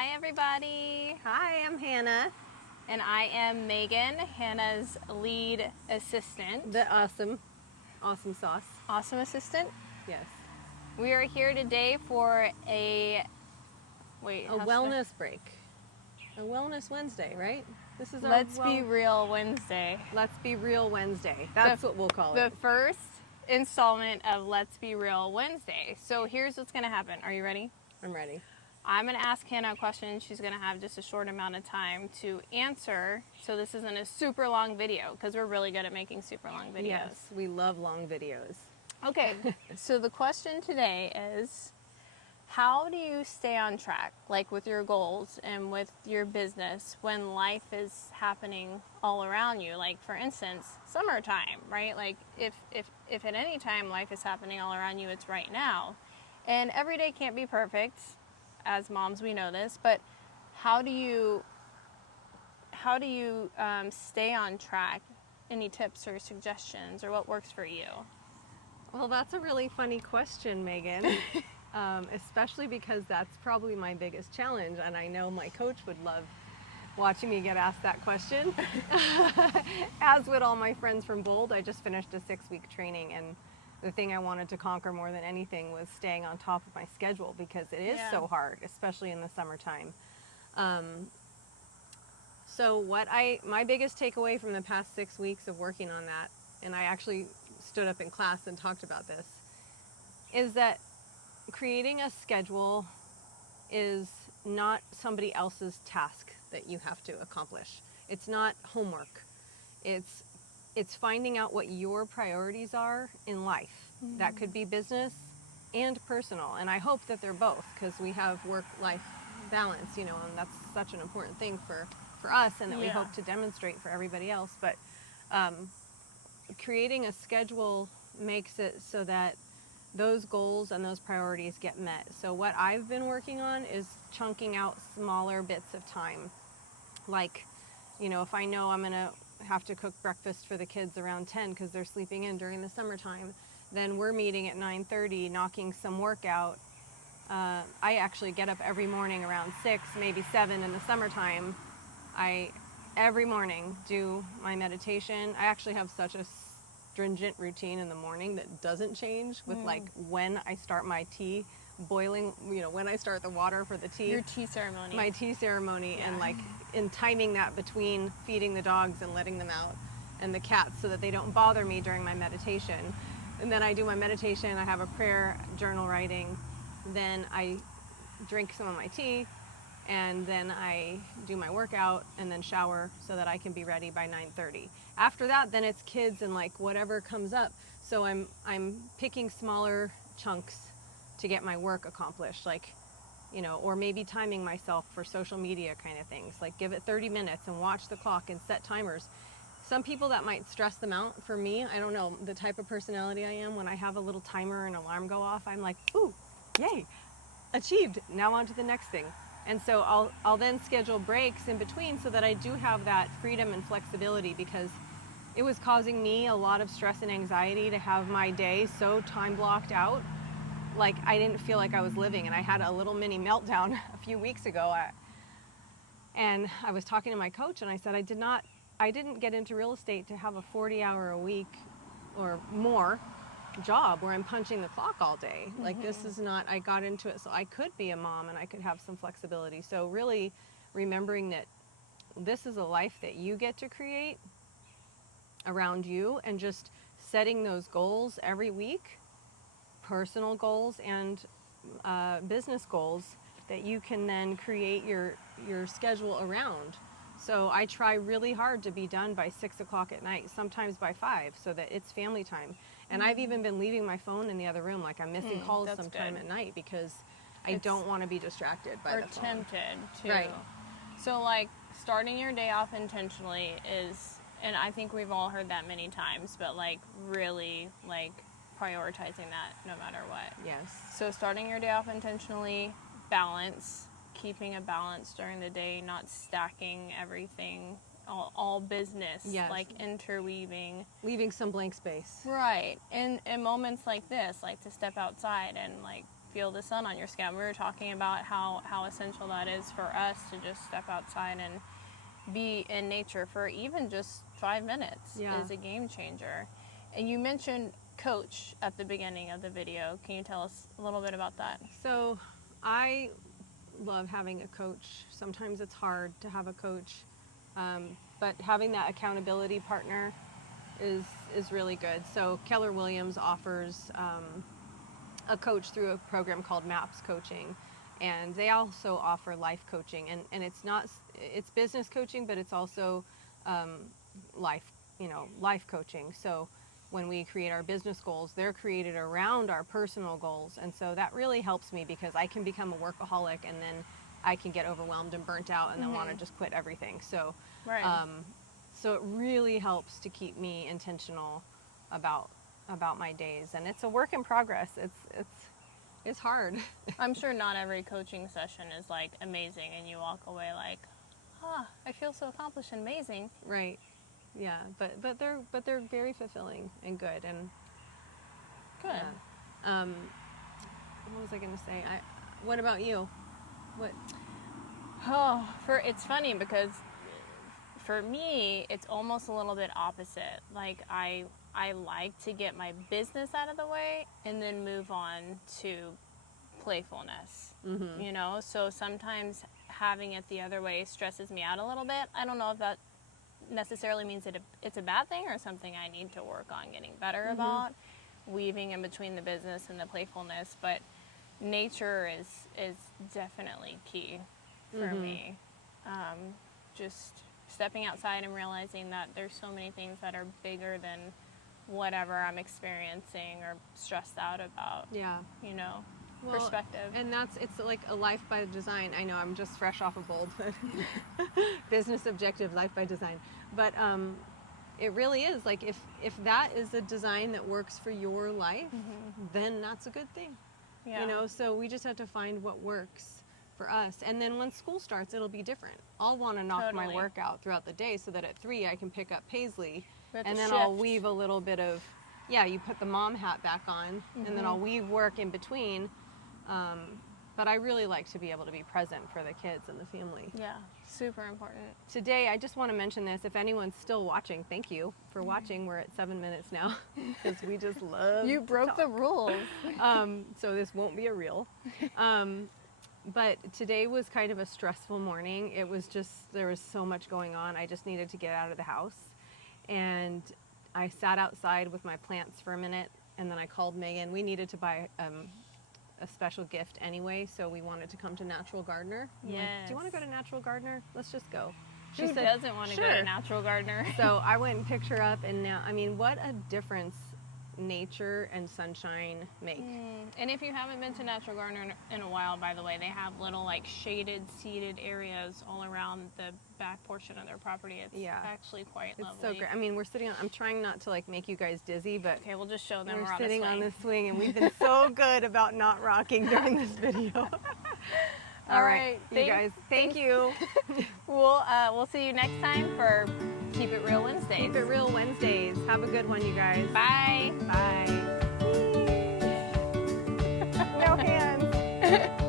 Hi, everybody. Hi, I'm Hannah, And I am Megan, Hannah's lead assistant. the awesome sauce. Awesome assistant. Yes. We are here today for a Wellness break. A Wellness Wednesday, right? This is Let's Be Real Wednesday. Let's Be Real Wednesday. That's what we'll call The it. first installment of Let's Be Real Wednesday. So here's what's going to happen. Are you ready? I'm ready. I'm going to ask Hannah a question. She's going to have just a short amount of time to answer. So this isn't a super long video because we're really good at making super long videos. Yes, we love long videos. Okay, so the question today is, how do you stay on track, like with your goals and with your business when life is happening all around you? Like, for instance, summertime, right? Like, if at any time life is happening all around you, it's right now. And every day can't be perfect. As moms, we know this, but how do you stay on track? Any tips or suggestions, or what works for you? Well, that's a really funny question, Megan. Especially because that's probably my biggest challenge, and I know my coach would love watching me get asked that question. As would all my friends from Bold. I just finished a 6-week training, and the thing I wanted to conquer more than anything was staying on top of my schedule, because it is so hard, especially in the summertime. So my biggest takeaway from the past 6 weeks of working on that, and I actually stood up in class and talked about this, is that creating a schedule is not somebody else's task that you have to accomplish. It's not homework. It's finding out what your priorities are in life. Mm-hmm. That could be business and personal, and I hope that they're both, because we have work-life balance, and that's such an important thing for us, and that we hope to demonstrate for everybody else. But creating a schedule makes it so that those goals and those priorities get met. So what I've been working on is chunking out smaller bits of time. Like, if I know I'm going to have to cook breakfast for the kids around 10 because they're sleeping in during the summertime, then we're meeting at 9:30, knocking some work out. I actually get up every morning around 6, maybe 7 in the summertime. I every morning do my meditation. I actually have such a stringent routine in the morning that doesn't change, with like when I start my tea boiling, when I start the water for the tea. Your tea ceremony. My tea ceremony, and like in timing that between feeding the dogs and letting them out, and the cats, so that they don't bother me during my meditation. And then I do my meditation, I have a prayer, journal writing, then I drink some of my tea, and then I do my workout and then shower so that I can be ready by 9:30. After that, then it's kids and like whatever comes up. So I'm picking smaller chunks to get my work accomplished, like, or maybe timing myself for social media kind of things. Like, give it 30 minutes and watch the clock and set timers. Some people, that might stress them out. For me, I don't know, the type of personality I am, when I have a little timer and alarm go off, I'm like, ooh, yay, achieved, now on to the next thing. And so I'll then schedule breaks in between so that I do have that freedom and flexibility, because it was causing me a lot of stress and anxiety to have my day so time blocked out. Like, I didn't feel like I was living, and I had a little mini meltdown a few weeks ago. And I was talking to my coach, and I said, I didn't get into real estate to have a 40-hour a week or more job where I'm punching the clock all day. Mm-hmm. Like, this is not, I got into it so I could be a mom and I could have some flexibility. So really remembering that this is a life that you get to create around you, and just setting those goals every week, personal goals and business goals, that you can then create your schedule around. So I try really hard to be done by 6 o'clock at night, sometimes by 5, so that it's family time. And I've even been leaving my phone in the other room, like I'm missing calls sometime at night, because I don't want to be distracted by the phone. Or tempted to. Right. So like, starting your day off intentionally is, and I think we've all heard that many times, but like really like prioritizing that no matter what. Yes. So starting your day off intentionally, balance, keeping a balance during the day, not stacking everything, all business, like interweaving. Leaving some blank space. Right. In moments like this, like to step outside and like feel the sun on your skin. We were talking about how essential that is for us to just step outside and be in nature for even just 5 minutes is a game changer. And you mentioned coach at the beginning of the video. Can you tell us a little bit about that? So I love having a coach. Sometimes it's hard to have a coach, but having that accountability partner is really good. So Keller Williams offers a coach through a program called MAPS Coaching, and they also offer life coaching, and it's business coaching, but it's also life coaching. So when we create our business goals, they're created around our personal goals, and so that really helps me because I can become a workaholic and then I can get overwhelmed and burnt out and then want to just quit everything. So so it really helps to keep me intentional about my days, and it's a work in progress. It's hard. I'm sure not every coaching session is like amazing and you walk away like, I feel so accomplished and amazing. Right. Yeah, but they're very fulfilling and good and good. Yeah. What was I going to say? What about you? What? It's funny because for me, it's almost a little bit opposite. Like I like to get my business out of the way and then move on to playfulness. You know, so sometimes having it the other way stresses me out a little bit. I don't know if that necessarily means that it's a bad thing or something I need to work on getting better about, weaving in between the business and the playfulness, but nature is definitely key for me. Just stepping outside and realizing that there's so many things that are bigger than whatever I'm experiencing or stressed out about. Yeah. You know, well, perspective. And it's like a life by design. I know I'm just fresh off a bold business objective, life by design. But it really is like if that is a design that works for your life, then that's a good thing. Yeah. You know, so we just have to find what works for us. And then when school starts, it'll be different. I'll want to knock my work out throughout the day so that at 3 I can pick up Paisley, and then I'll weave a little bit of, you put the mom hat back on, and then I'll weave work in between. But I really like to be able to be present for the kids and the family. Yeah, super important. Today, I just want to mention this. If anyone's still watching, thank you for watching. We're at 7 minutes now because we just love You broke the rules. So this won't be a reel. But today was kind of a stressful morning. It was just, there was so much going on. I just needed to get out of the house. And I sat outside with my plants for a minute, and then I called Megan. We needed to buy a special gift anyway, so we wanted to come to Natural Gardener. Yes. Like, do you want to go to Natural Gardener? Let's just go. Who doesn't want to go to Natural Gardener? So I went and picked her up, and now, I mean, what a difference nature and sunshine make. And if you haven't been to Natural Gardener in a while, by the way, they have little like shaded, seated areas all around the back portion of their property. It's actually quite lovely. It's so great. I mean, we're sitting on, I'm trying not to like make you guys dizzy, but okay, we'll just show them we're we're sitting on the swing, and we've been so good about not rocking during this video. All right, you guys, thank you. We'll see you next time for Keep It Real Wednesdays. Keep It Real Wednesdays. Have a good one, you guys. Bye. Bye. No hands.